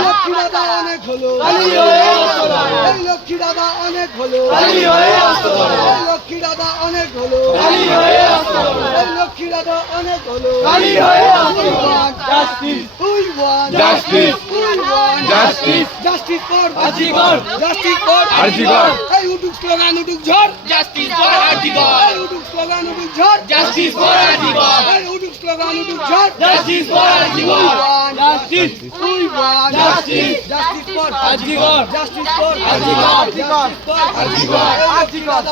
লক্ষ্মী দাদা অনেক হলো, লক্ষ্মী দাদা অনেক হলো, লক্ষ্মী দাদা অনেক হলো। Justice for Azigar, justice for Azigar. এই উঠুক স্লোগান, উঠুক ঝড়, জাস্টিস ফর আজিগর, উঠুক স্লোগান, উঠুক ঝড়, জাস্টিস ফর আজিগর, এই উঠুক স্লোগান, উঠুক ঝড়, justice for Azigar, justice, we want justice, justice for Azigar, justice for Azigar, Azigar, Azigar.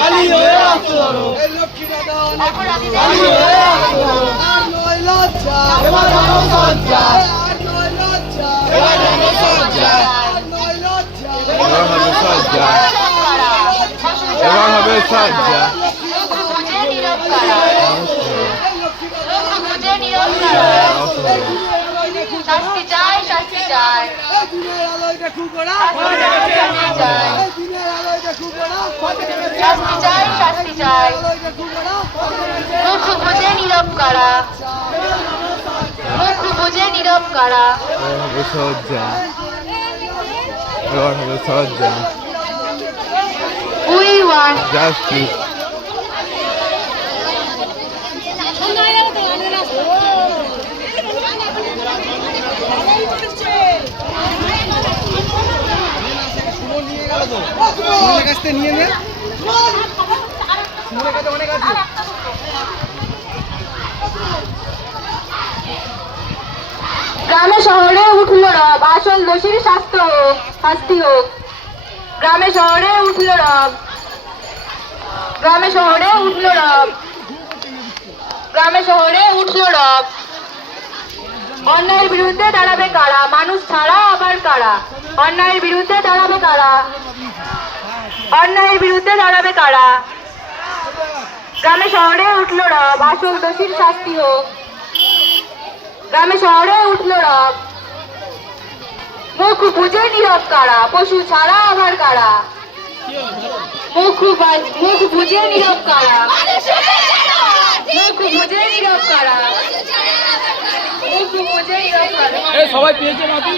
কালি হয়ে আসলো, এই লক্ষ্মী দাদা অনেক কালি হয়ে আসলো, আর নয় লজ্জা, এবার জানো সজ্জা, আর নয় লজ্জা, এবার জানো সজ্জা, আর নয় লজ্জা, এবার হবে সজ্জা, এবার হবে সজ্জা। শাস্তি চাই, শাস্তি চাই, এই দিনের আলোয় দেখু গোড়া, শাস্তি চাই, এই দিনের আলোয় দেখু গোড়া, শাস্তি চাই, শাস্তি চাই, আলোয় দেখু গোড়া, মুখ বুঝে নীরব কারা, মুখ বুঝে নীরব কারা, এবার হবে সজ্জা, এবার হবে সজ্জা। We want justice. গ্রামে শহরে উঠল রব, আসল দোষীর শাস্তি হোক। গ্রামে শহরে উঠল রব, গ্রামে শহরে উঠল রব, গ্রামে শহরে উঠল রব। অন্যায়ের বিরুদ্ধে দাঁড়াবে কারা, মানুষ ছাড়া আবার কারা? অন্যায়ের বিরুদ্ধে দাঁড়াবে কারা, অন্যায়ের বিরুদ্ধে দাঁড়াবে কারা? গ্রামে শহরে উঠল রব, আসল দোষীর শাস্তি হোক। গ্রামে শহরে উঠল রব, মুখ বুঝে নীরব কারা, পশু ছাড়া আবার কারা? মুখ বুঝে নীরব কারা, মুখ বুঝে নীরব কারা, মুখ বুঝে নীরব কারা। সবাই পেয়েছে নাকি?